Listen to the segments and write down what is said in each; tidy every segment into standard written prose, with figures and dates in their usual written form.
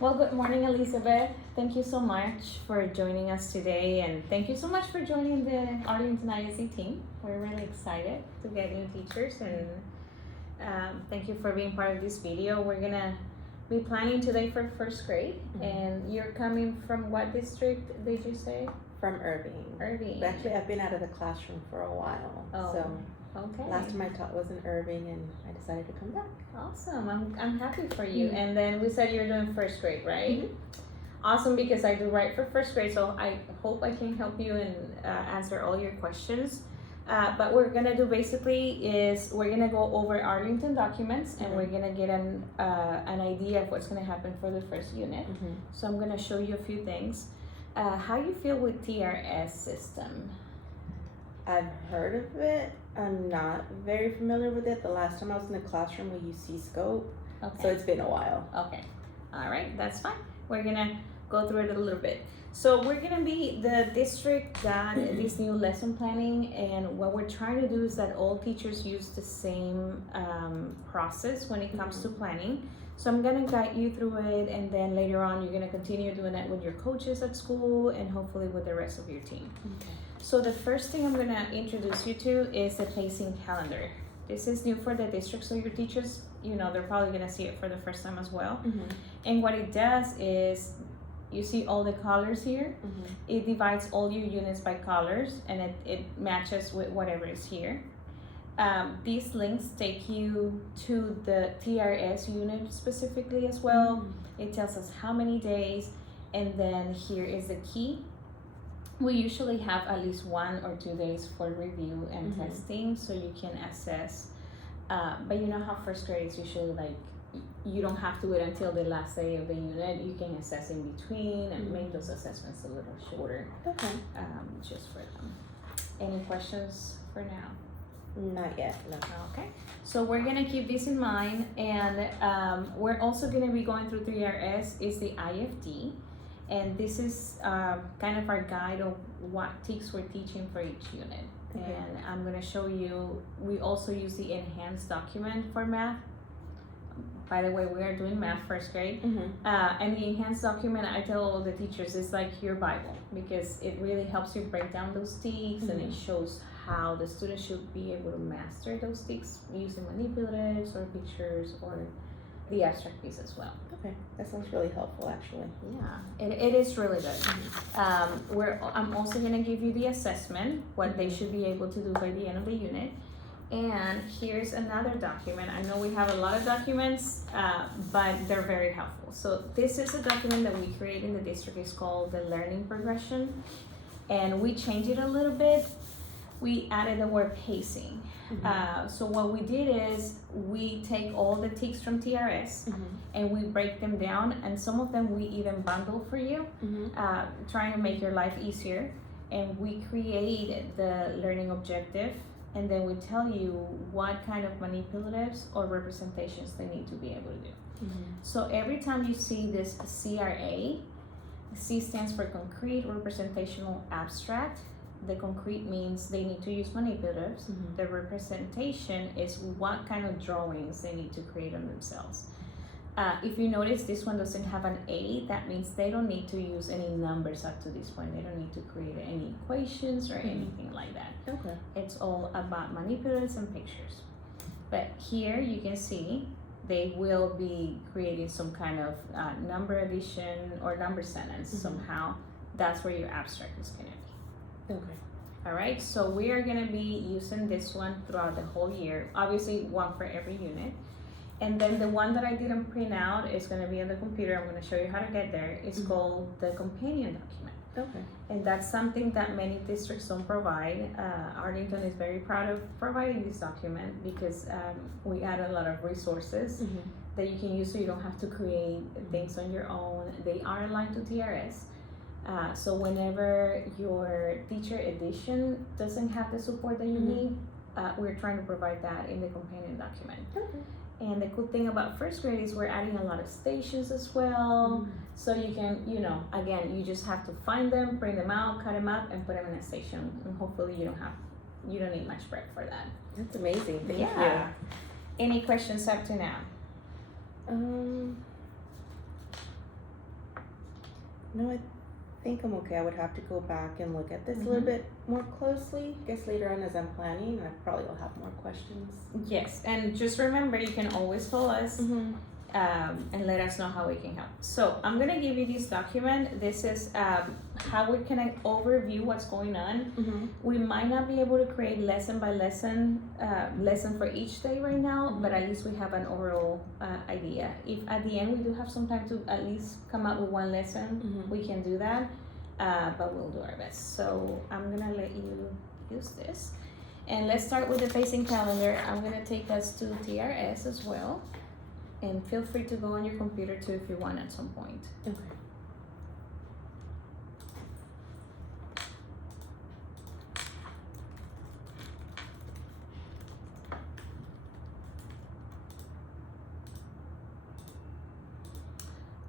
Well, good morning, Elizabeth. Thank you so much for joining us today, and thank you so much for joining the Arlington ISD team. We're really excited to get new teachers, and thank you for being part of this video. We're gonna be planning today for first grade, and you're coming from what district did you say? From Irving. Irving. But actually, I've been out of the classroom for a while. Oh, So okay. last time I taught was in Irving, and I decided to come back. Awesome. I'm happy for you. Mhm. And then we said you're doing first grade, right? Mhm. Awesome, because I do right for first grade, so I hope I can help you and answer all your questions. But what we're gonna do basically is we're gonna go over Arlington documents, and we're gonna get an idea of what's gonna happen for the first unit. So I'm gonna show you a few things. How you feel with TRS system? I've heard of it. I'm not very familiar with it. The last time I was in the classroom, we used C-Scope. Okay. So it's been a while. Okay. All right, that's fine. We're gonna go through it a little bit. So we're gonna be, the district got this new lesson planning, and what we're trying to do is that all teachers use the same process when it comes to planning. So I'm gonna guide you through it, and then later on you're gonna continue doing it with your coaches at school and hopefully with the rest of your team. Okay. So the first thing I'm gonna introduce you to is the pacing calendar. This is new for the district, so your teachers, they're probably gonna see it for the first time as well. And what it does is, you see all the colors here? It divides all your units by colors, and it matches with whatever is here. These links take you to the TRS unit specifically as well. It tells us how many days, and then here is the key. We usually have at least 1 or 2 days for review and testing, so you can assess. But you know how first grade is usually like, you don't have to wait until the last day of the unit. You can assess in between and make those assessments a little shorter. Okay. Just for them. Any questions for now? Not yet, no. Okay, so we're gonna keep this in mind, and we're also gonna be going through 3RS is the IFD, and this is kind of our guide of what TICs we're teaching for each unit. Okay. And I'm gonna show you, we also use the enhanced document for math. By the way, we are doing math first grade. And the enhanced document, I tell all the teachers, is like your Bible, because it really helps you break down those TICs, and it shows how the student should be able to master those TICs using manipulatives or pictures or the abstract piece as well. Okay, that sounds really helpful actually. Yeah, it is really good. I'm also gonna give you the assessment, what they should be able to do by the end of the unit. And here's another document. I know we have a lot of documents, but they're very helpful. So this is a document that we create in the district. It's called the learning progression, and we changed it a little bit. We added the word pacing. So what we did is we take all the TICs from TRS and we break them down, and some of them we even bundle for you, trying to make your life easier. And we created the learning objective, and then we tell you what kind of manipulatives or representations they need to be able to do. So every time you see this CRA, C stands for concrete representational abstract. The concrete means they need to use manipulatives. The representation is what kind of drawings they need to create on themselves. If you notice, this one doesn't have an A. That means they don't need to use any numbers up to this point. They don't need to create any equations or anything like that. Okay. It's all about manipulatives and pictures. But here you can see they will be creating some kind of number addition or number sentence somehow. That's where your abstract is going to be. Okay. All right, so we are gonna be using this one throughout the whole year. Obviously, one for every unit. And then the one that I didn't print out is gonna be on the computer. I'm gonna show you how to get there. It's called the companion document. Okay. And that's something that many districts don't provide. Arlington is very proud of providing this document because we add a lot of resources that you can use, so you don't have to create things on your own. They are aligned to TRS. So whenever your teacher edition doesn't have the support that you need, we're trying to provide that in the companion document. Okay. And the cool thing about first grade is we're adding a lot of stations as well. So you can, again, you just have to find them, print them out, cut them up, and put them in a station. And hopefully you don't need much prep for that. That's amazing. Thank you. Any questions up to now? No, I think I'm okay. I would have to go back and look at this a Mhm. little bit more closely. I guess later on as I'm planning, I probably will have more questions. Yes, and just remember, you can always call us and let us know how we can help. So I'm gonna give you this document. This is how we can overview what's going on. We might not be able to create lesson by lesson for each day right now, but at least we have an overall idea. If at the end we do have some time to at least come up with one lesson, we can do that, but we'll do our best. So I'm gonna let you use this. And let's start with the pacing calendar. I'm gonna take us to TRS as well. And feel free to go on your computer too if you want at some point. Okay.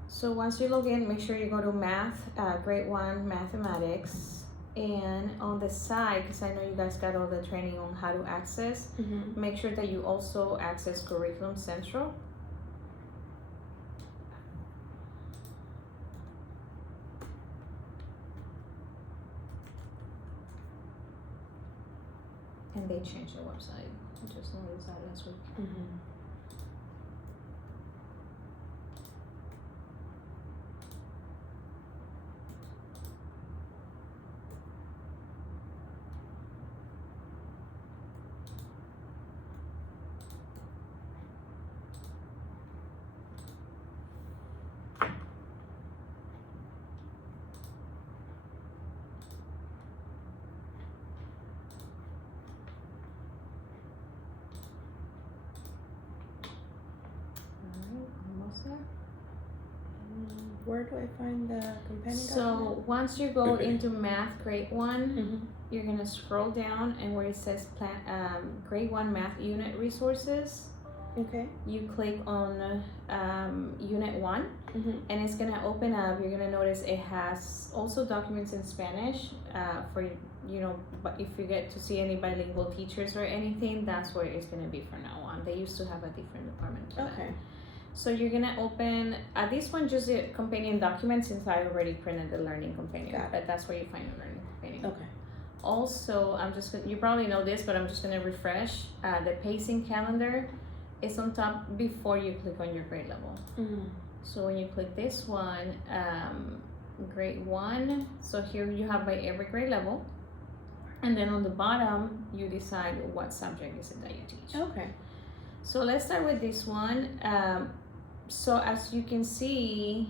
So once you log in, make sure you go to math, grade 1 mathematics. And on the side, because I know you guys got all the training on how to access, make sure that you also access Curriculum Central. And they changed the website. I just noticed that last week. Alright, almost there. Where do I find the companion So document? once you go into math grade 1, you're gonna scroll down, and where it says grade 1 math unit resources, Okay. you click on unit 1, and it's gonna open up. You're gonna notice it has also documents in Spanish for, you know, but if you get to see any bilingual teachers or anything, that's where it's gonna be from now on. They used to have a different department for that. Okay. So you're gonna open this one, just the companion document, since I already printed the learning companion. Got it. But that's where you find the learning companion. Okay. Also, you probably know this, but I'm just gonna refresh. The pacing calendar is on top before you click on your grade level. So when you click this one, grade 1, so here you have by every grade level, and then on the bottom you decide what subject is it that you teach. Okay. So let's start with this one. So as you can see,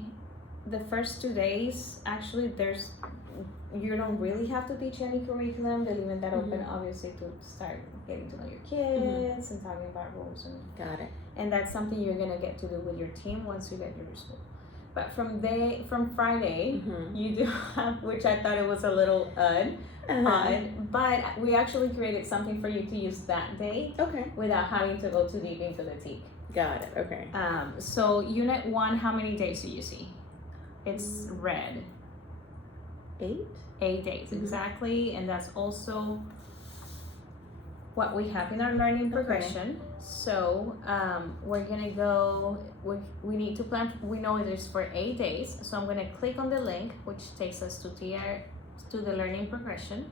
the first 2 days, actually you don't really have to teach any curriculum. They're leaving that open, obviously, to start getting to know your kids and talking about rules. Got it. And that's something you're gonna get to do with your team once you get your school. But from Friday, you do have, which I thought it was a little odd, but we actually created something for you to use that day Okay. without having to go too deep into the TEAC. Got it. Okay. So unit 1, how many days do you see? It's red. 8? 8 days, exactly, and that's also what we have in our learning progression. So we're gonna go, we need to plan, we know it is for 8 days, so I'm gonna click on the link, which takes us to the learning progression,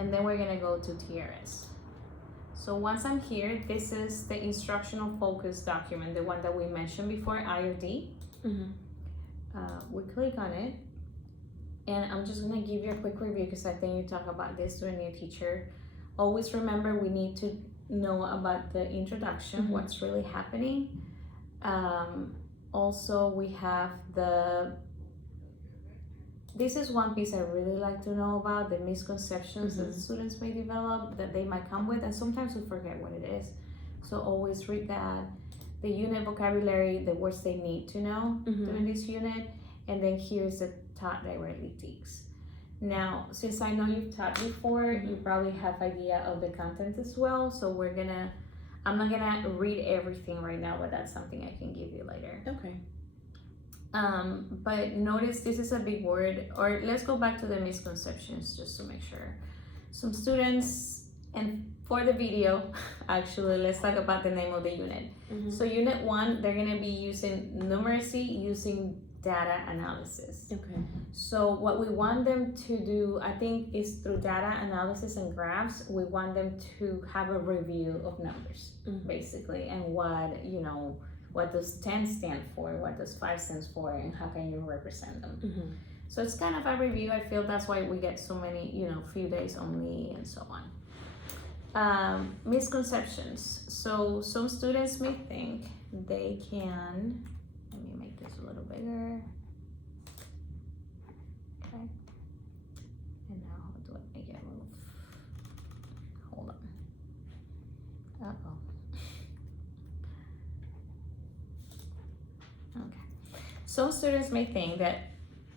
and then we're gonna go to TRS. So once I'm here, this is the instructional focus document, the one that we mentioned before, IOD. We click on it, and I'm just gonna give you a quick review because I think you talk about this to a new teacher. Always remember, we need to know about the introduction, what's really happening. Also, we have this is one piece I really like to know about, the misconceptions that the students may develop, that they might come with, and sometimes we forget what it is. So always read that. The unit vocabulary, the words they need to know during this unit, and then here's the taught directly TEACs. Now, since I know you've taught before, you probably have idea of the content as well, so I'm not gonna read everything right now, but that's something I can give you later. Okay. But notice this is a big word, or let's go back to the misconceptions just to make sure. Some students, and for the video, actually, let's talk about the name of the unit. So unit 1, they're gonna be using numeracy using data analysis. Okay. So what we want them to do, I think, is through data analysis and graphs, we want them to have a review of numbers, basically, and what does 10 stand for, what does 5 stand for, and how can you represent them. So it's kind of a review. I feel that's why we get so many, few days only and so on. Misconceptions. So some students may think they can, let me make this a little bigger. Okay. And now how do I make it move? Hold on. Uh-oh. Okay. Some students may think that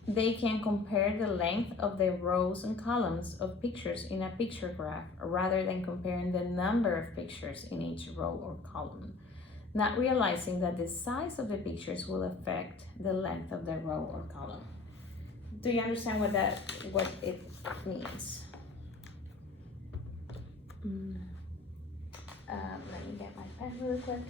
they can compare the length of the rows and columns of pictures in a picture graph rather than comparing the number of pictures in each row or column, not realizing that the size of the pictures will affect the length of the row or column. Do you understand what it means? Let me get my pen really quick.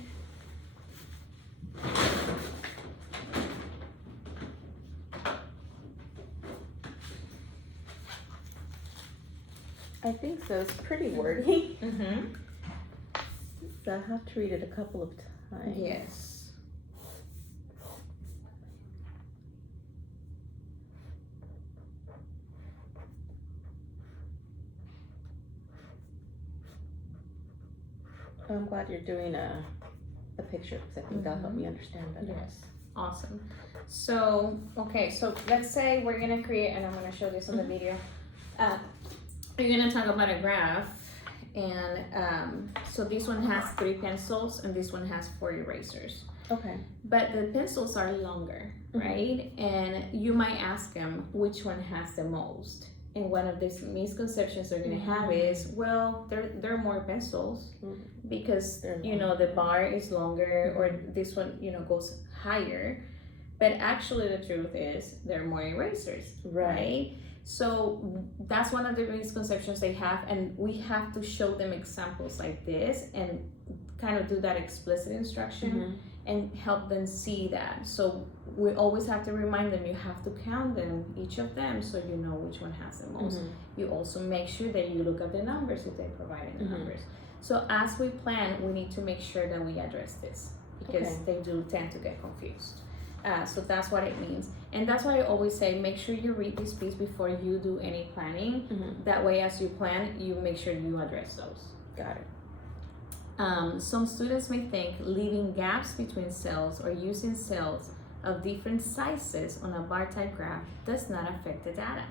I think so. It's pretty wordy. Mm-hmm. So I have to read it a couple of times. Yes. I'm glad you're doing a picture because I think that'll help me understand better. Yes. Awesome. So, okay, so let's say we're gonna create, and I'm gonna show this on the video. You're gonna talk about a graph, and so this one has 3 pencils and this one has 4 erasers. Okay. But the pencils are longer, right? And you might ask them which one has the most. And one of these misconceptions they're gonna have is, well, there are more pencils because the bar is longer, or this one goes higher. But actually, the truth is there are more erasers, right? So that's one of the misconceptions they have, and we have to show them examples like this and kind of do that explicit instruction and help them see that. So we always have to remind them, you have to count them, each of them, so you know which one has the most. You also make sure that you look at the numbers if they're providing the numbers. So as we plan, we need to make sure that we address this because they do tend to get confused. So that's what it means. And that's why I always say, make sure you read this piece before you do any planning. That way, as you plan, you make sure you address those. Got it. Some students may think leaving gaps between cells or using cells of different sizes on a bar type graph does not affect the data,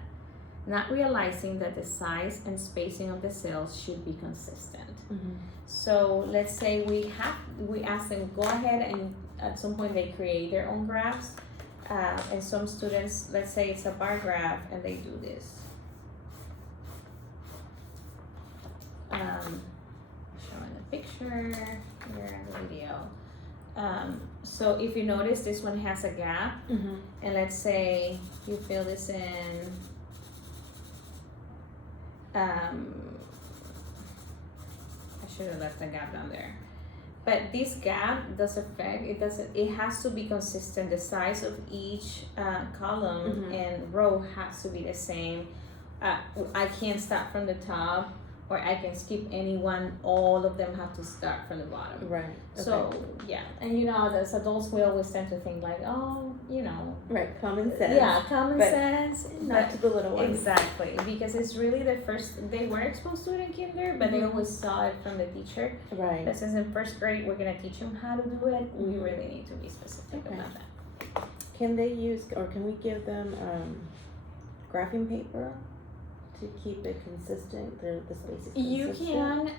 not realizing that the size and spacing of the cells should be consistent. So let's say we ask them, go ahead and at some point they create their own graphs, and some students, let's say it's a bar graph and they do this. Showing the picture here in the video. So if you notice, this one has a gap, and let's say you fill this in. I should have left the gap down there. But this gap does affect, it has to be consistent. The size of each column and row has to be the same. I can't start from the top, or I can skip any one. All of them have to start from the bottom. Right. Okay. So, yeah. And as adults, we always tend to think like, Right, common sense. Yeah, common sense. Not to the little ones. Exactly, because it's really the first, they were exposed to it in kinder, but they always saw it from the teacher. Right. But since in first grade, we're going to teach them how to do it, we really need to be specific about that. Can they use, or can we give them graphing paper to keep it consistent, the spaces consistent? You can,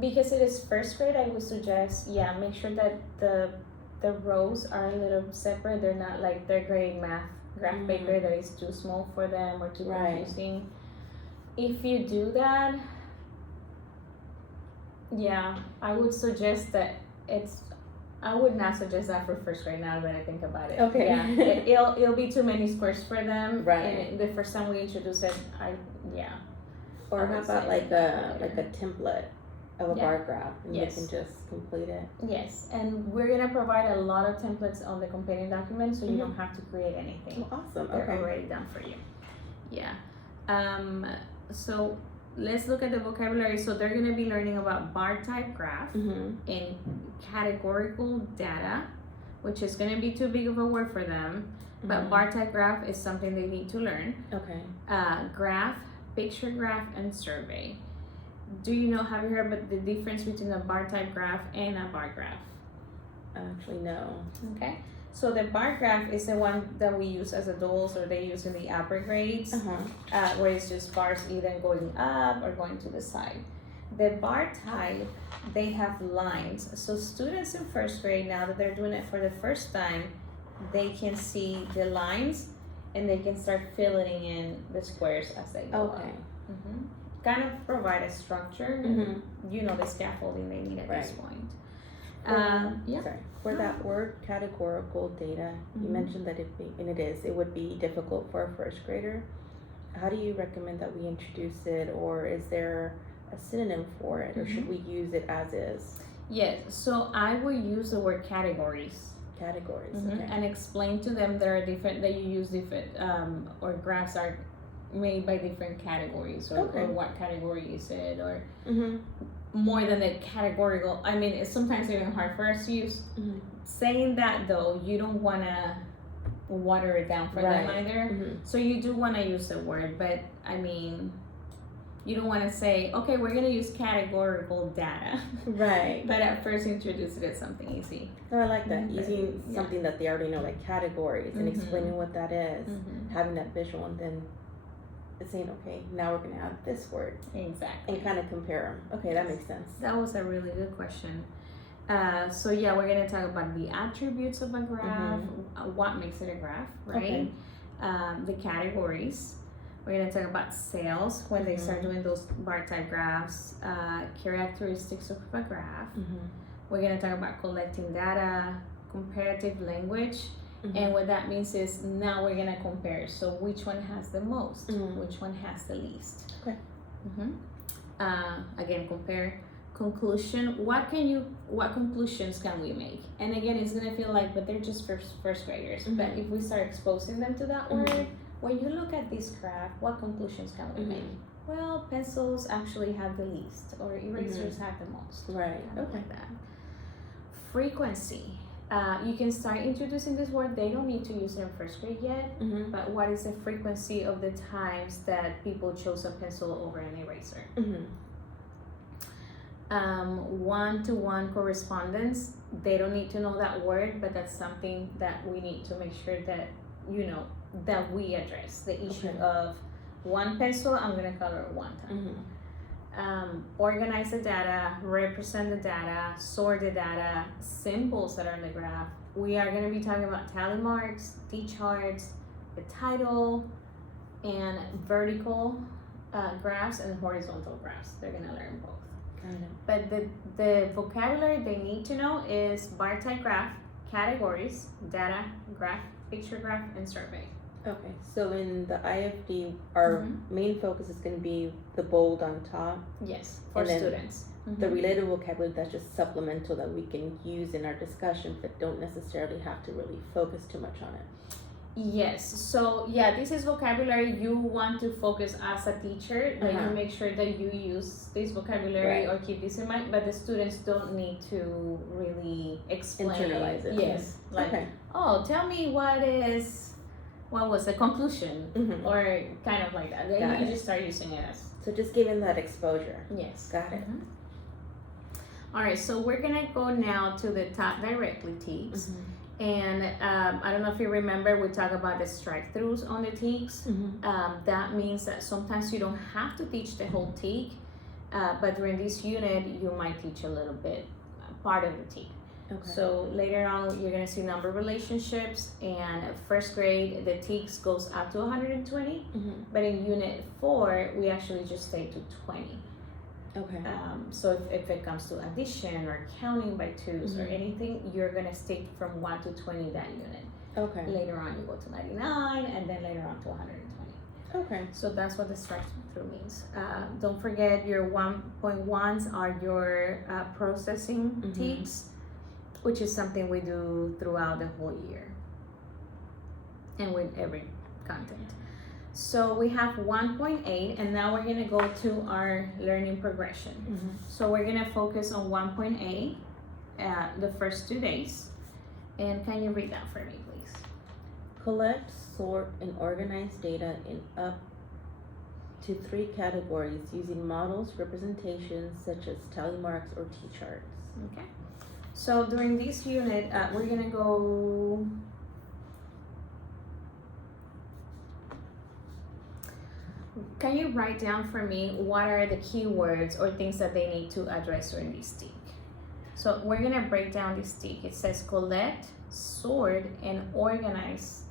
because it is first grade, I would suggest, make sure that the rows are a little separate. They're not like third grade math graph paper that is too small for them or too confusing. If you do that, I would suggest that I would not suggest that for first grade now that I think about it. Okay. Yeah, it'll be too many squares for them. Right. And the first time we introduced it, Or I how would about say like the a template of a Yeah. bar graph, and Yes. you can just complete it. Yes, and we're gonna provide a lot of templates on the companion document, so you don't have to create anything. Oh, awesome. They're Okay. already done for you. Yeah. So let's look at the vocabulary. So they're gonna be learning about bar type graph Mm-hmm. and categorical data, which is gonna be too big of a word for them. But bar type graph is something they need to learn. Okay. Graph, picture graph, and survey. Do you know, have you heard about the difference between a bar type graph and a bar graph? Actually, no. Okay, so the bar graph is the one that we use as adults, or they use in the upper grades, where it's just bars either going up or going to the side. The bar type, they have lines. So students in first grade, now that they're doing it for the first time, they can see the lines and they can start filling in the squares as they go Okay. up. Kind of provide a structure, and, you know, the scaffolding they need at this point. Yeah. Sorry. For that word categorical data, you mentioned that it would be difficult for a first grader. How do you recommend that we introduce it, or is there a synonym for it, or should we use it as is? Yes, so I will use the word categories. Categories. Okay. And explain to them there are different, that you use different, or graphs are made by different categories, or what category is it, or more than the categorical. I mean, it's sometimes even hard for us to use. Saying that though, you don't want to water it down for them either. So you do want to use the word, but I mean, you don't want to say, okay, we're going to use categorical data. Right. But at first introduce it as something easy. No, I like that. Using something that they already know, like categories, and explaining what that is, having that visual, and then saying, okay, now we're going to add this word. Exactly. And kind of compare them. Okay, that makes sense. That was a really good question. So yeah, we're going to talk about the attributes of a graph, what makes it a graph, right? The categories. We're going to talk about sales when they start doing those bar type graphs, characteristics of a graph. We're going to talk about collecting data, comparative language, and what that means is now we're going to compare. So which one has the most? Which one has the least? Okay. Again, compare. Conclusion. What conclusions can we make? And again, it's going to feel like, but they're just first graders. But if we start exposing them to that word, when you look at this graph, what conclusions can we make? Well, pencils actually have the least, or erasers have the most. Right. Kind of like that. Frequency. You can start introducing this word. They don't need to use it in first grade yet, but what is the frequency of the times that people chose a pencil over an eraser? One-to-one correspondence. They don't need to know that word, but that's something that we need to make sure that, you know, that we address the issue of one pencil, I'm going to color one time. Organize the data, represent the data, sort the data, symbols that are in the graph. We are going to be talking about tally marks, T-charts, the title, and vertical graphs and horizontal graphs. They're going to learn both. But the vocabulary they need to know is bar type graph, categories, data, graph, picture graph, and survey. Okay, so in the IFD, our main focus is going to be the bold on top. Yes, for students. The related vocabulary, that's just supplemental that we can use in our discussion, but don't necessarily have to really focus too much on it. Yes, so yeah, this is vocabulary you want to focus as a teacher, that you make sure that you use this vocabulary or keep this in mind, but the students don't need to really explain. Internalize it. Yes, like, oh, tell me what was the conclusion, or kind of like that. Then you just start using it as. So just giving that exposure. Yes. Got it. All right, so we're gonna go now to the top directly teaks. And I don't know if you remember, we talked about the strike-throughs on the teaks. That means that sometimes you don't have to teach the whole teak, but during this unit, you might teach a little bit, part of the teak. Okay. So later on, you're gonna see number relationships, and first grade, the teaks goes up to 120, but in unit 4, we actually just stay to 20. Okay. So if it comes to addition or counting by twos or anything, you're gonna stick from 1 to 20 that unit. Okay. Later on, you go to 99, and then later on to 120. Okay. So that's what the strike through means. Don't forget your 1.1s are your processing ticks, which is something we do throughout the whole year and with every content. So we have 1.8, and now we're gonna go to our learning progression. So we're gonna focus on 1.8, the first 2 days. And can you read that for me, please? Collect, sort, and organize data in up to 3 categories using models, representations such as tally marks or T-charts. Okay. So during this unit, we're gonna go. Can you write down for me what are the keywords or things that they need to address during this tick? So we're gonna break down this tick. It says collect, sort, and organize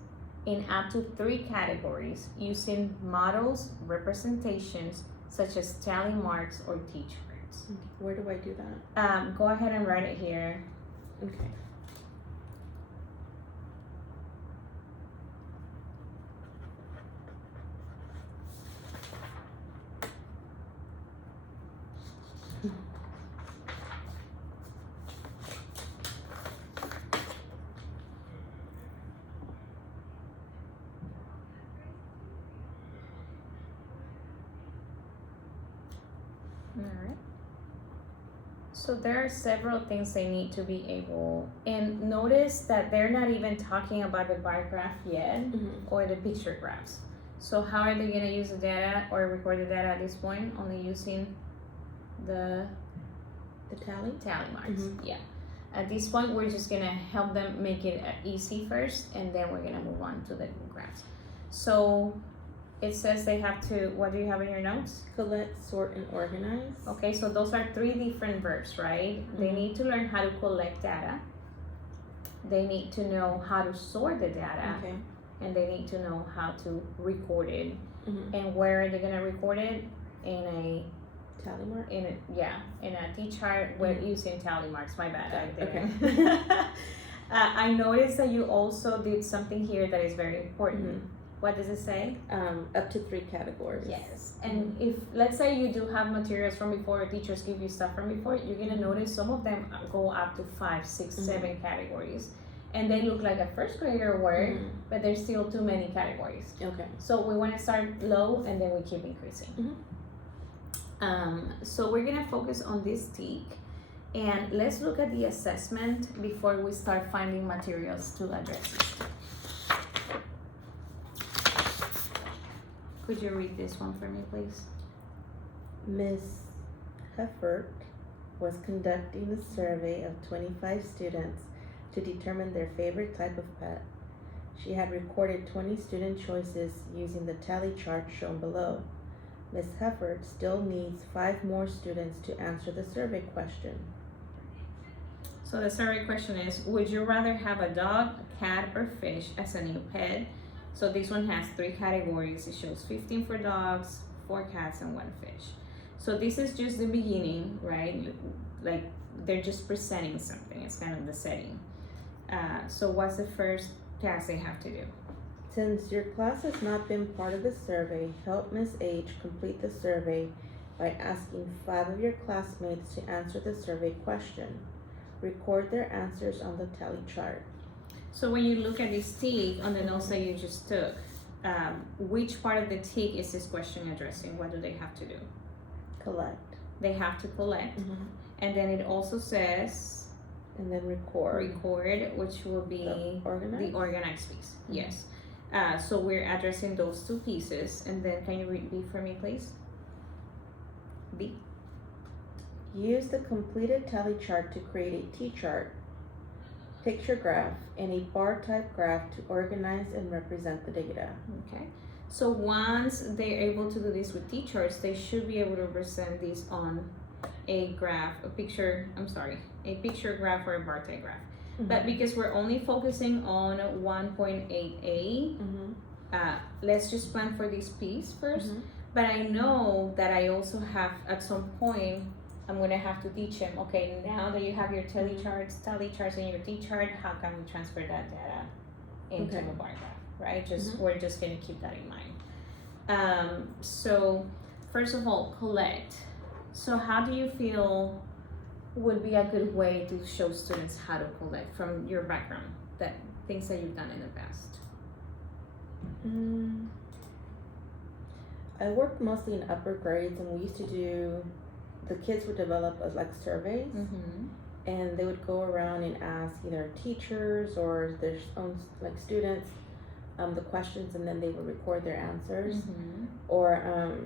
in up to 3 categories using models, representations, such as tally marks or T-charts. Where do I do that? Go ahead and write it here. Okay. Alright. So there are several things they need to be able, and notice that they're not even talking about the bar graph yet or the picture graphs. So how are they gonna use the data or record the data at this point? Only using the tally marks. Yeah. At this point, we're just gonna help them make it easy first, and then we're gonna move on to the graphs. So it says they have to, what do you have in your notes? Collect, sort, and organize. Okay, so those are 3 different verbs, right? They need to learn how to collect data. They need to know how to sort the data. Okay. And they need to know how to record it. And where are they gonna record it? In a tally mark? In a T-chart with using tally marks. My bad, I didn't. Okay. I noticed that you also did something here that is very important. What does it say? Up to 3 categories. Yes. And if, let's say you do have materials from before, or teachers give you stuff from before, you're gonna notice some of them go up to 5, 6, 7 categories. And they look like a first grader work, but there's still too many categories. Okay. So we wanna start low and then we keep increasing. So we're gonna focus on this tick, and let's look at the assessment before we start finding materials to address it. Could you read this one for me, please? Ms. Heffert was conducting a survey of 25 students to determine their favorite type of pet. She had recorded 20 student choices using the tally chart shown below. Ms. Heffert still needs 5 more students to answer the survey question. So the survey question is, would you rather have a dog, a cat, or fish as a new pet? So this one has 3 categories. It shows 15 for dogs, 4 cats, and 1 fish. So this is just the beginning, right? Like they're just presenting something. It's kind of the setting. So what's the first task they have to do? Since your class has not been part of the survey, help Ms. H complete the survey by asking 5 of your classmates to answer the survey question. Record their answers on the tally chart. So when you look at this tick on the notes that you just took, which part of the tick is this question addressing? What do they have to do? Collect. They have to collect. And then it also says, and then record, which will be the organized piece. Yes. So we're addressing those 2 pieces. And then can you read B for me, please? B. Use the completed tally chart to create a T-chart, picture graph, and a bar type graph to organize and represent the data. Okay. So once they're able to do this with T-charts, they should be able to present this on a graph, a picture graph or a bar type graph. But because we're only focusing on 1.8a, let's just plan for this piece first. But I know that I also have, at some point, I'm gonna have to teach them, okay, now that you have your tally charts and your T-chart, how can we transfer that data into a bar graph, right? We're just gonna keep that in mind. So first of all, collect. So how do you feel would be a good way to show students how to collect from your background, that things that you've done in the past? I worked mostly in upper grades, and we used to do, the kids would develop as like surveys, and they would go around and ask either teachers or their own like students the questions, and then they would record their answers, or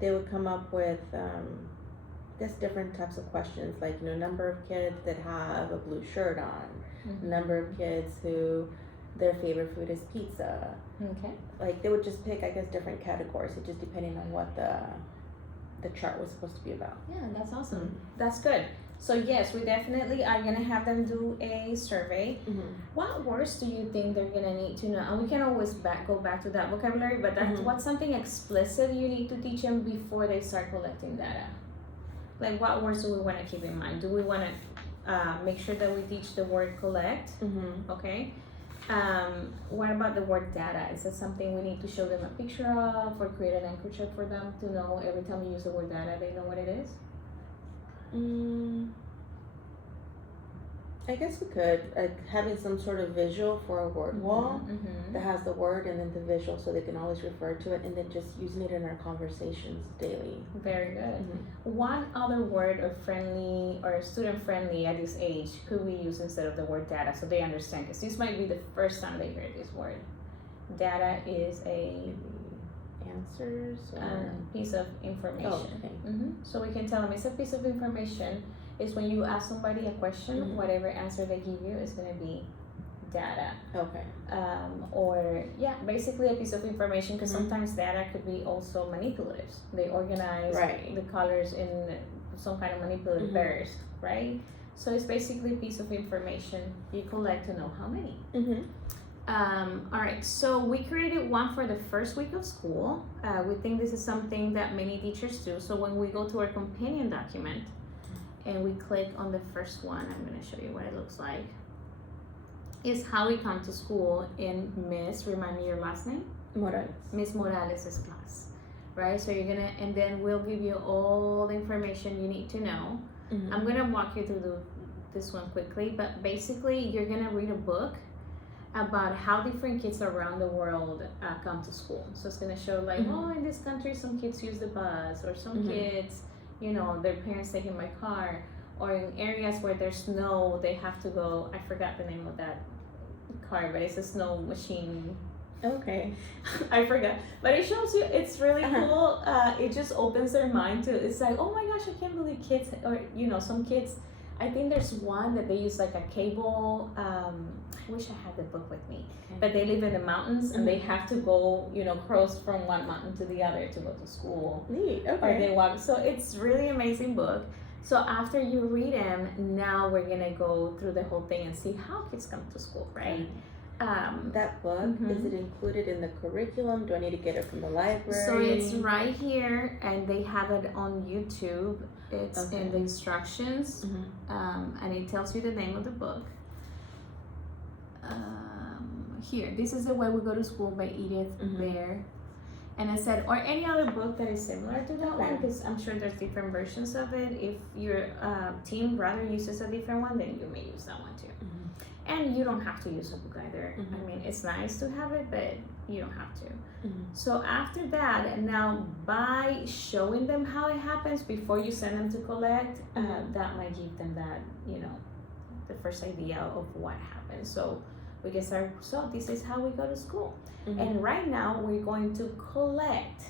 they would come up with I guess different types of questions, like, you know, number of kids that have a blue shirt on, number of kids who their favorite food is pizza. Okay. Like they would just pick, I guess, different categories, it just depending on what the chart was supposed to be about. Yeah, that's awesome. That's good. So yes, we definitely are gonna have them do a survey. What words do you think they're gonna need to know? And we can always go back to that vocabulary, but that's what's something explicit you need to teach them before they start collecting data. Like what words do we want to keep in mind? Do we want to make sure that we teach the word collect? Okay. What about the word data? Is that something we need to show them a picture of, or create an anchor chart for them to know every time you use the word data, they know what it is? I guess we could, like having some sort of visual for a word wall that has the word and then the visual, so they can always refer to it, and then just using it in our conversations daily. Very good. One other word or friendly or student friendly at this age could we use instead of the word data, so they understand? Because this might be the first time they hear this word. Data is a answers or piece of information. Oh, okay. So we can tell them it's a piece of information. Is when you ask somebody a question, whatever answer they give you is going to be data. Okay. Or yeah, basically a piece of information, because sometimes data could be also manipulative. They organize the colors in some kind of manipulative pairs, right? So it's basically a piece of information you collect to know how many. All right, so we created one for the first week of school. We think this is something that many teachers do. So when we go to our companion document and we click on the first one, I'm going to show you what it looks like. Is how we come to school in Miss, remind me your last name? Morales. Miss Morales' class, right? So you're gonna, and then we'll give you all the information you need to know. I'm gonna walk you through this one quickly, but basically you're gonna read a book about how different kids around the world come to school. So it's gonna show like, oh, in this country some kids use the bus, or some kids, you know, their parents take them by car, or in areas where there's snow, they have to go, I forgot the name of that car, but it's a snow machine. Okay. I forgot, but it shows you, it's really cool. It just opens their mind to, it's like, oh my gosh, I can't believe kids, or you know, some kids, I think there's one that they use like a cable, I wish I had the book with me, but they live in the mountains and they have to go, you know, cross from one mountain to the other to go to school. Neat. Okay. Or they walk, so it's really amazing book. So after you read them, now we're gonna go through the whole thing and see how kids come to school, right? That book, is it included in the curriculum? Do I need to get it from the library? So it's right here, and they have it on YouTube. It's in the instructions, and it tells you the name of the book. Here, this is The Way We Go to School by Edith Bear. And I said, or any other book that is similar to that one, because I'm sure there's different versions of it. If your teen brother uses a different one, then you may use that one too. And you don't have to use a book either. I mean, it's nice to have it, but you don't have to. So after that, and now by showing them how it happens before you send them to collect, that might give them that, you know, the first idea of what happens. So we can start, so this is how we go to school. And right now we're going to collect.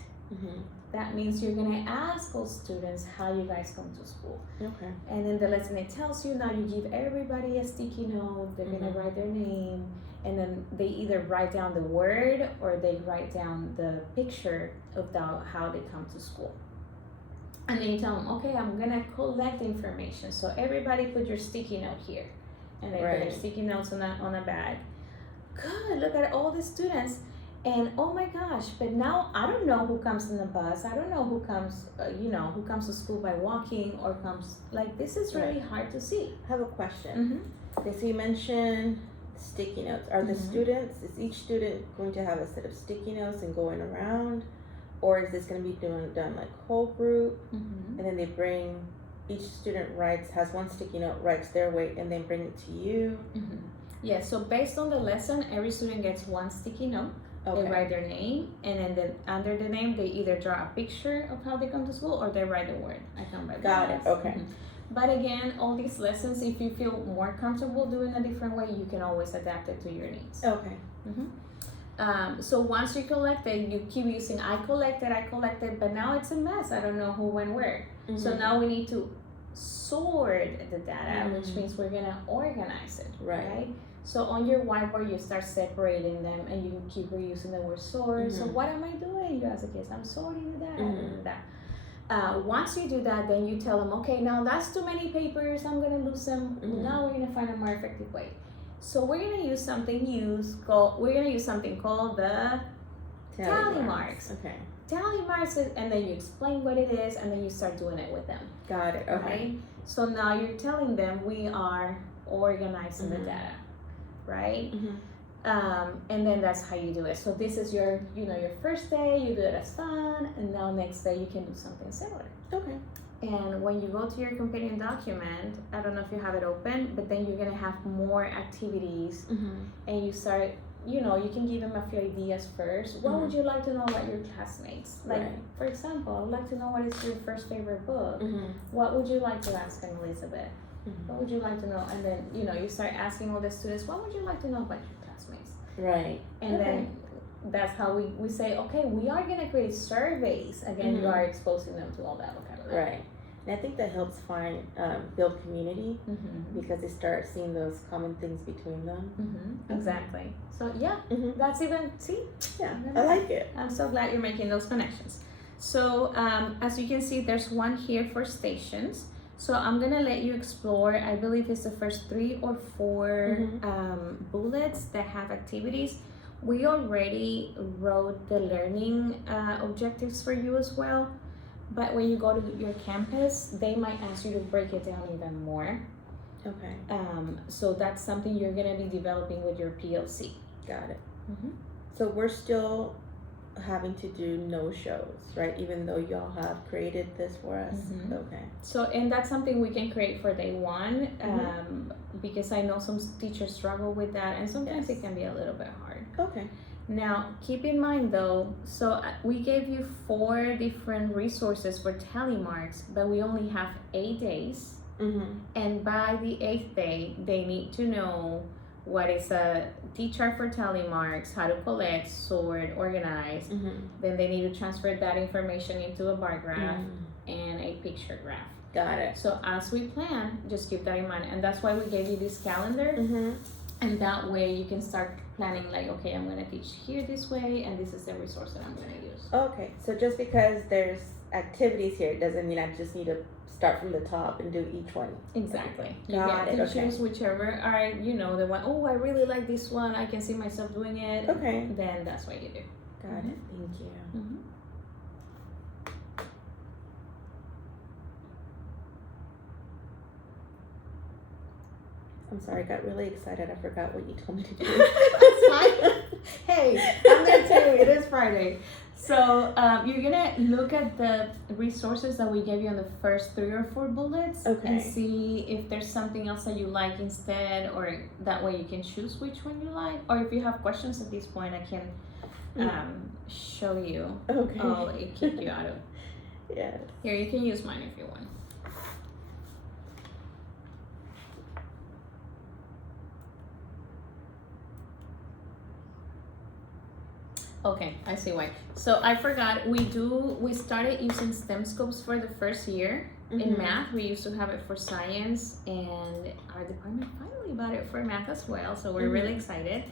That means you're gonna ask those students how you guys come to school. Okay. And then the lesson, it tells you, now you give everybody a sticky note, they're gonna write their name, and then they either write down the word or they write down the picture of how they come to school. And then you tell them, okay, I'm gonna collect information. So everybody put your sticky note here. And they put their sticky notes on a bag. Good, look at all the students. And oh my gosh, but now I don't know who comes in the bus. I don't know who comes, who comes to school by walking or comes, like, this is really hard to see. I have a question. Okay, so you mentioned sticky notes. Are the students, is each student going to have a set of sticky notes and going around? Or is this going to be done like whole group? And then they bring, each student has one sticky note, writes their weight, and then bring it to you? Yeah, so based on the lesson, every student gets one sticky note. Okay. They write their name, and then under the name, they either draw a picture of how they come to school, or they write a word. I come by Got it, okay. But again, all these lessons, if you feel more comfortable doing a different way, you can always adapt it to your needs. Okay. So once you collect it, you keep using I collected, but now it's a mess. I don't know who went where. So now we need to sort the data, which means we're gonna organize it, right? So on your whiteboard, you start separating them, and you keep reusing the word sort. So what am I doing? You ask the kids, I'm sorting the data. Once you do that, then you tell them, okay, now that's too many papers. I'm gonna lose them. Now we're gonna find a more effective way. So we're gonna use something called the tally marks. Okay. Tally marks, and then you explain what it is, and then you start doing it with them. Got it. Okay. Right? So now you're telling them we are organizing the data, right? And then that's how you do it. So this is your first day. You do it as fun, and now next day you can do something similar. Okay. And when you go to your companion document, I don't know if you have it open, but then you're gonna have more activities, and you start, you can give them a few ideas first. What would you like to know about your classmates? Like, for example, I'd like to know what is your first favorite book. What would you like to ask Elizabeth? What would you like to know? And then, you start asking all the students, what would you like to know about your classmates? Right. And then that's how we say, okay, we are gonna create surveys. Again, you are exposing them to all that vocabulary. Right. And I think that helps build community because they start seeing those common things between them. Exactly. So that's I like it. I'm so glad you're making those connections. So as you can see, there's one here for stations. So I'm gonna let you explore. I believe it's the first 3 or 4 bullets that have activities. We already wrote the learning objectives for you as well. But when you go to your campus, they might ask you to break it down even more. Okay. So that's something you're gonna be developing with your PLC. Got it. So we're still having to do no shows, right? Even though y'all have created this for us. Okay. So, and that's something we can create for day 1, because I know some teachers struggle with that, and sometimes it can be a little bit hard. Okay. Now, keep in mind though, so we gave you 4 different resources for tally marks, but we only have 8 days. And by the 8th day, they need to know what is a T-chart for tally marks, how to collect, sort, organize. Then they need to transfer that information into a bar graph and a picture graph. Got it. So as we plan, just keep that in mind. And that's why we gave you this calendar. And that way you can start planning like, okay, I'm gonna teach here this way, and this is the resource that I'm gonna use. Okay, so just because there's activities here doesn't mean I just need to start from the top and do each one. Exactly. Got it. You choose whichever are, the one, oh, I really like this one, I can see myself doing it. Okay. Then that's what you do. Got it. Thank you. I'm sorry, I got really excited. I forgot what you told me to do. That's fine. Hey, I'm there too. It is Friday. So you're gonna look at the resources that we gave you on the first 3 or 4 bullets and see if there's something else that you like instead, or that way you can choose which one you like. Or if you have questions at this point, I can show you. Okay. Oh, it kicked you out of. Yes. Here, you can use mine if you want. Okay, I see why. So I forgot, we started using STEM scopes for the first year. In math, we used to have it for science, and our department finally got it for math as well, so we're really excited.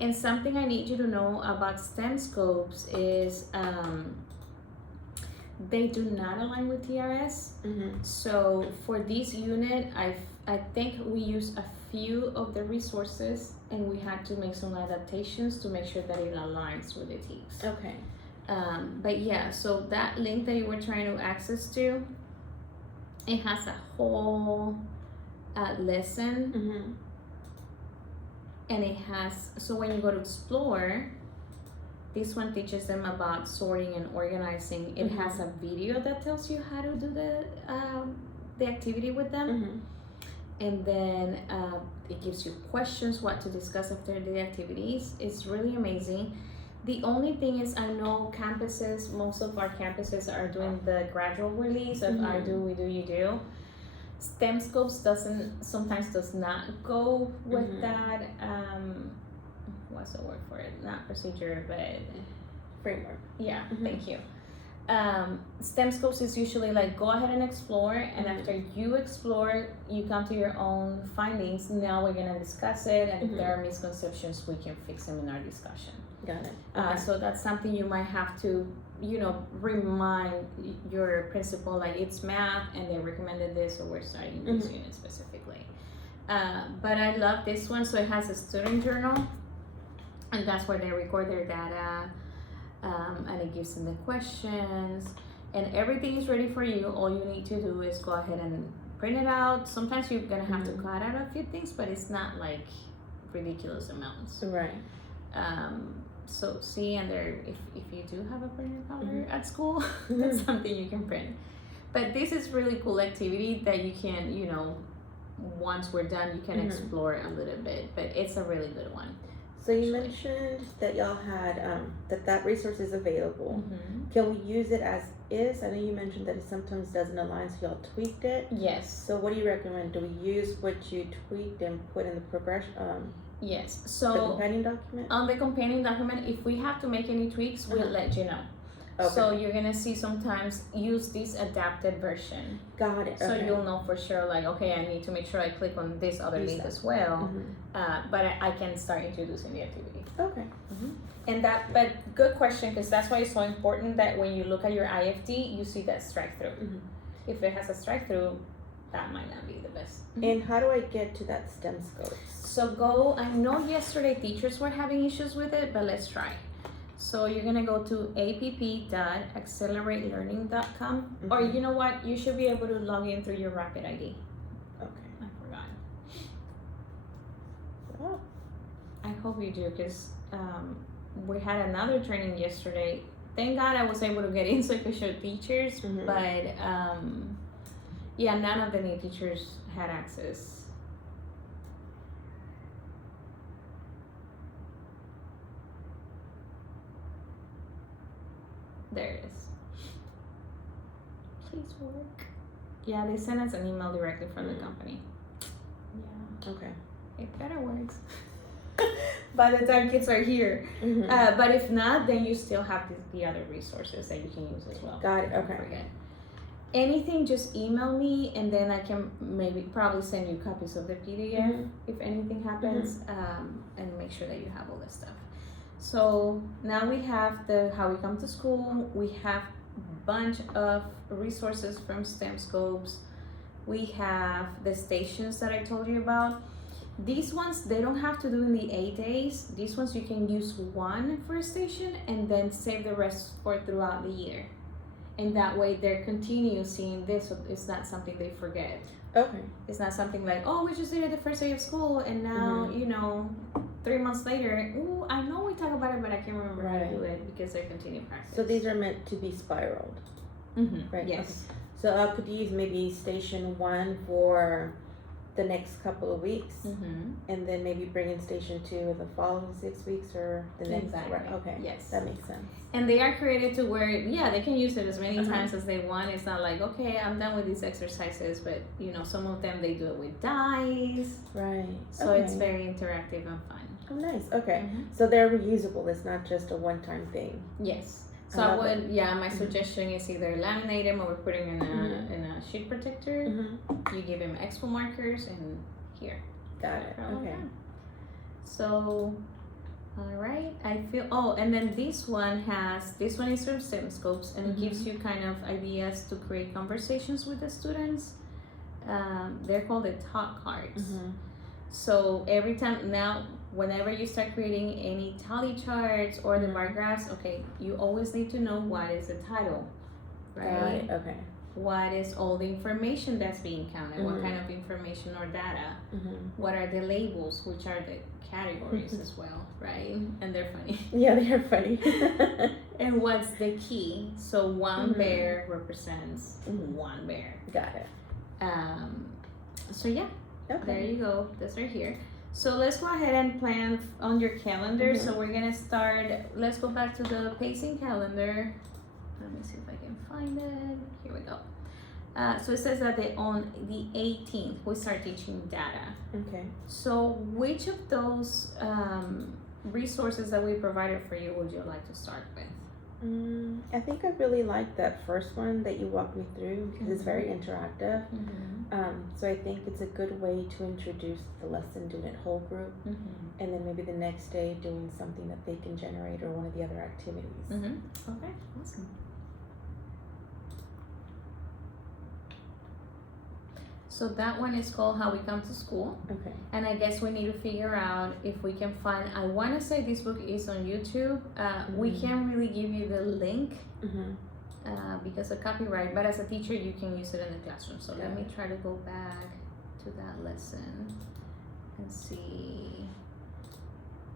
And something I need you to know about STEM scopes is they do not align with TRS. So for this unit, I think we used a few of the resources, and we had to make some adaptations to make sure that it aligns with the TEKS. Okay. But yeah, so that link that you were trying to access to, it has a whole lesson and it has, so when you go to explore, this one teaches them about sorting and organizing. It has a video that tells you how to do the activity with them. And then it gives you questions, what to discuss after the activities. It's really amazing. The only thing is, I know campuses, most of our campuses are doing the gradual release of I do, we do, you do. STEM scopes sometimes does not go with that. What's the word for it? Not procedure, but framework. Yeah, thank you. STEM scopes is usually like, go ahead and explore, and after you explore, you come to your own findings. Now we're gonna discuss it, and if there are misconceptions, we can fix them in our discussion. Got it. So that's something you might have to, remind your principal, like, it's math and they recommended this, so we're starting this unit specifically. But I love this one. So it has a student journal, and that's where they record their data, and it gives them the questions, and everything is ready for you. All you need to do is go ahead and print it out. Sometimes you're gonna have to cut out a few things, but it's not like ridiculous amounts. Right. So see, and there, if you do have a printer cover at school, that's something you can print. But this is really cool activity that you can, once we're done, you can explore a little bit. But it's a really good one. So you mentioned that y'all had that resource is available. Can we use it as is? I know you mentioned that it sometimes doesn't align, so y'all tweaked it. Yes. So what do you recommend? Do we use what you tweaked and put in the progression? Yes. The So companion document. on the companion document, if we have to make any tweaks, we'll let you know. Okay. So you're gonna see sometimes use this adapted version. Got it. So Okay. you'll know for sure, like, okay, I need to make sure I click on this other Use link that. as well. But I can start introducing the activity. Okay. But good question, because that's why it's so important that when you look at your IFD, you see that strike through. If it has a strike through, that might not be the best. And how do I get to that STEM scopes? So I know yesterday teachers were having issues with it, but let's try. So you're gonna go to app.acceleratelearning.com, or you know what? You should be able to log in through your Rapid ID. Okay. I forgot. Oh. I hope you do, because we had another training yesterday. Thank God I was able to get in so I could show teachers, but yeah, none of the new teachers had access. There it is. Please work. Yeah, they sent us an email directly from the company. Yeah. Okay. It better works. By the time kids are here. But if not, then you still have the other resources that you can use as well. Got it. Don't Okay. forget. Anything, just email me, and then I can probably send you copies of the PDF if anything happens, and make sure that you have all this stuff. So now we have how we come to school. We have a bunch of resources from STEM scopes. We have the stations that I told you about. These ones, they don't have to do in the 8 days. These ones, you can use one for a station and then save the rest for throughout the year. And that way they're continue seeing this, so it's not something they forget. Okay. It's not something like, oh, we just did it the first day of school, and now, 3 months later, ooh, I know we talk about it, but I can't remember how to do it, because they continue practice. So these are meant to be spiraled. Right. Yes. Okay. So I could use maybe station 1 for the next couple of weeks, and then maybe bring in station 2 the following 6 weeks, or the next. Exactly. Right. Okay. Yes. That makes sense. And they are created to where, they can use it as many times as they want. It's not like, okay, I'm done with these exercises, but some of them, they do it with dice. Right. So it's very interactive and fun. Oh, nice. Okay. So they're reusable. It's not just a one-time thing. Yes. So I would, my suggestion is either laminate them, or we're putting in a sheet protector. You give them expo markers, and here. Got it. Okay. So, all right. And then this one is from STEM Scopes, and it gives you kind of ideas to create conversations with the students. They're called the talk cards. So every time now, whenever you start creating any tally charts or the bar graphs, okay, you always need to know what is the title, right? Okay. what is all the information that's being counted, what kind of information or data, what are the labels, which are the categories as well, right? And they're funny. Yeah, they are funny. And what's the key? So one bear represents one bear. Got it. So yeah, Okay. there you go. That's right here. So let's go ahead and plan on your calendar. So we're gonna start, let's go back to the pacing calendar. Let me see if I can find it. Here we go. So it says that on the 18th, we start teaching data. Okay. So which of those resources that we provided for you would you like to start with? I think I really like that first one that you walked me through because it's very interactive. So I think it's a good way to introduce the lesson, doing it whole group, and then maybe the next day doing something that they can generate or one of the other activities. Okay, awesome. So that one is called How We Come to School. Okay. And I guess we need to figure out if we can find, I want to say this book is on YouTube. We can't really give you the link because of copyright, but as a teacher, you can use it in the classroom. So let me try to go back to that lesson and see.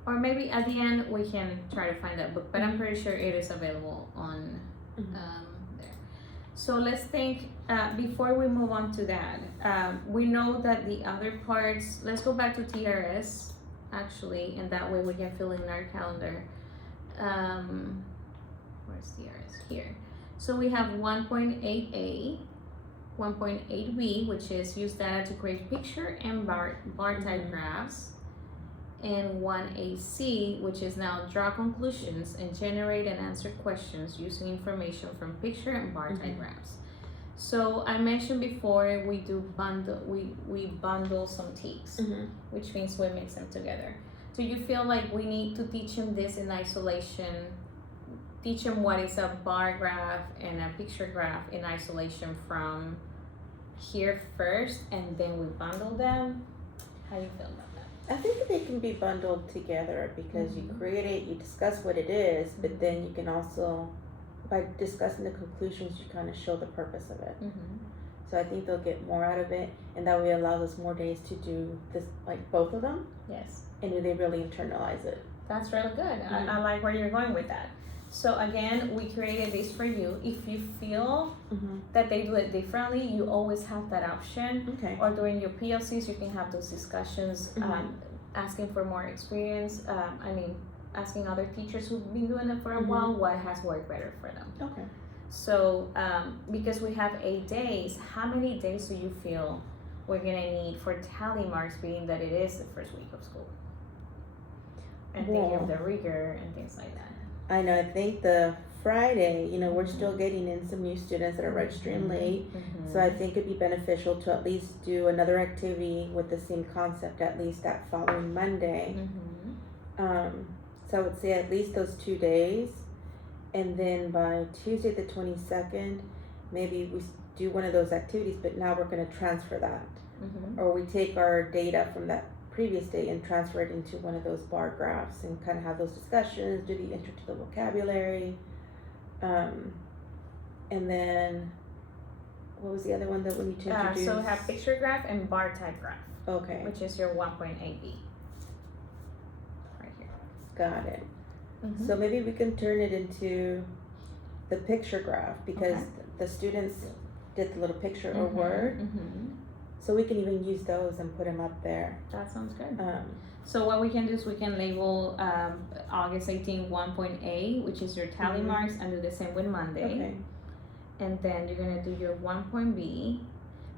Or maybe at the end, we can try to find that book, but I'm pretty sure it is available on there. So let's think, before we move on to that, we know that the other parts, let's go back to TRS actually, and that way we can fill in our calendar. Where's TRS? Here. So we have 1.8a, 1.8b, which is use data to create picture and bar type graphs, and 1AC, which is now draw conclusions and generate and answer questions using information from picture and bar type graphs. So I mentioned before we do bundle, we bundle some TEKs, which means we mix them together. Do you feel like we need to teach them this in isolation? Teach them what is a bar graph and a picture graph in isolation from here first, and then we bundle them? How do you feel about that? I think that they can be bundled together because you create it, you discuss what it is, but then you can also, by discussing the conclusions, you kind of show the purpose of it. So I think they'll get more out of it, and that way allows us more days to do this, like both of them. Yes. And they really internalize it. That's really good. I like where you're going with that. So again, we created this for you. If you feel that they do it differently, you always have that option. Okay. Or during your PLCs, you can have those discussions, asking for more experience. Asking other teachers who've been doing it for a while what has worked better for them. Okay. So because we have 8 days, how many days do you feel we're gonna need for tally marks, being that it is the first week of school? And thinking of the rigor and things like that. I know, I think the Friday, we're still getting in some new students that are registering late. So I think it'd be beneficial to at least do another activity with the same concept at least that following Monday. So I would say at least those 2 days. And then by Tuesday the 22nd, maybe we do one of those activities, but now we're going to transfer that. Or we take our data from that previous day and transfer it into one of those bar graphs and kind of have those discussions, do the intro to the vocabulary. And then, what was the other one that we need to introduce? So we have picture graph and bar type graph. Okay. Which is your 1.8b. Right here. Got it. So maybe we can turn it into the picture graph because the students did the little picture or word. So we can even use those and put them up there. That sounds good. So what we can do is we can label August 18 1.A, which is your tally marks, and do the same with Monday. Okay. And then you're gonna do your 1.B.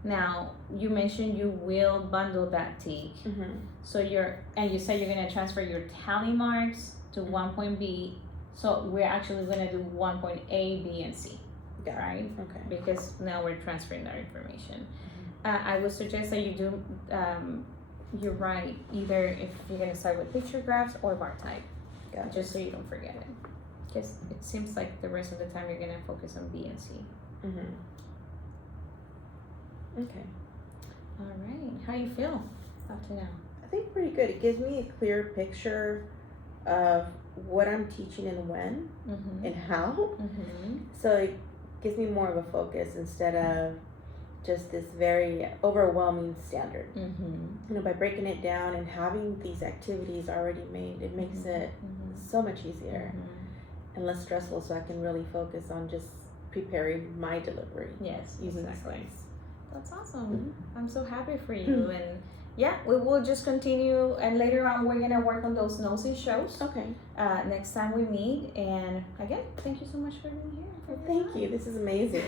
Now you mentioned you will bundle that TEK. So you said you're gonna transfer your tally marks to 1.B. So we're actually gonna do 1.A, B, and C. Right? Okay. Because now we're transferring that information. I would suggest that you do, you're right, either if you're gonna start with picture graphs or bar type, just so you don't forget it. Because it seems like the rest of the time you're gonna focus on B and C. Okay. All right, how do you feel up to now? I think pretty good. It gives me a clear picture of what I'm teaching and when and how. So gives me more of a focus instead of just this very overwhelming standard. You know, by breaking it down and having these activities already made, it makes it so much easier and less stressful, so I can really focus on just preparing my delivery. Yes, using exactly. the slides. That's awesome. I'm so happy for you. And yeah, we will just continue, and later on we're gonna work on those nosy shows. Okay. Next time we meet. And again, thank you so much for being here. Thank you. This is amazing.